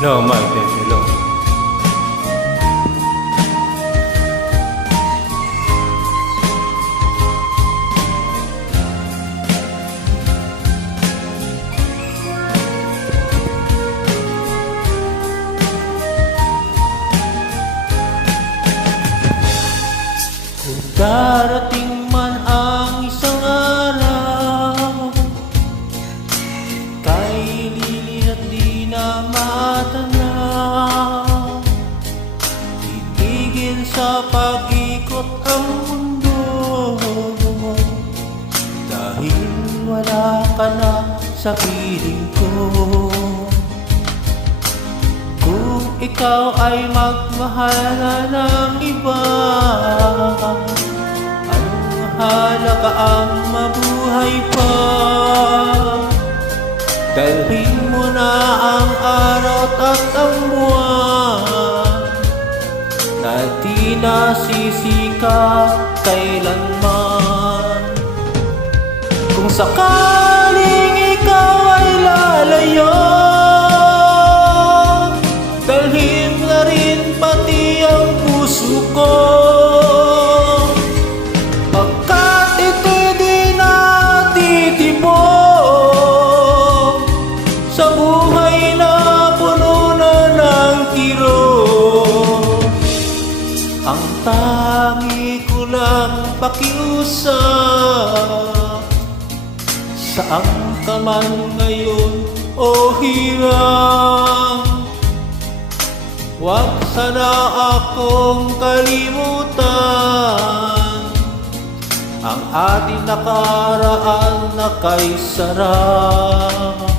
No, Mike, hello. Kung darating man ang isang araw, kay lili at di na matanaw, titigil sa pag-ikot ang mundo, dahil wala ka na sa piling ko. Kung ikaw ay magmahal na ng iba, anong halaga ang mabuhay pa? Dalhin mo na ang araw at ang buwan, na di nasisikat kailanman. Kung sakaling ikaw ay lalayo, dalhin na rin pati ang puso ko, pagkat ito'y di natitibok sa buhay na puno na ng kirot. Ang tangi ko lang pakiusap, saan ka man ngayon o hirang, huwag sana akong kalimutan ang ating nakaraan na kay sarap.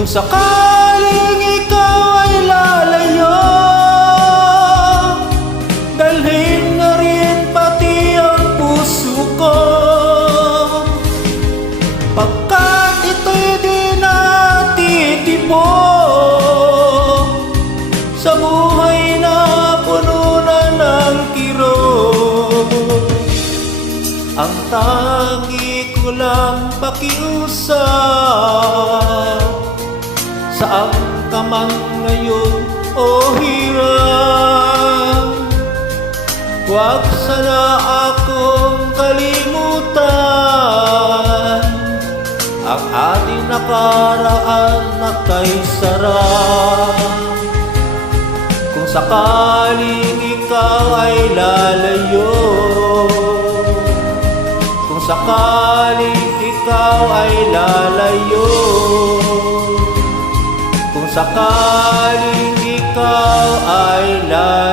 Kung sakaling ikaw ay lalayo, dalhin na rin pati ang puso ko, pagkat ito'y di natitibok sa buhay na puno na ng kirot. Ang tangi ko lang pakiusap, saan ka man ngayon o hirang, huwag sana akong kalimutan ang ating nakaraan na kay sarap. Kung sakaling ikaw ay lalayo, kung sakaling ikaw ay lalayo, kung sakaling ikaw ay lalayo,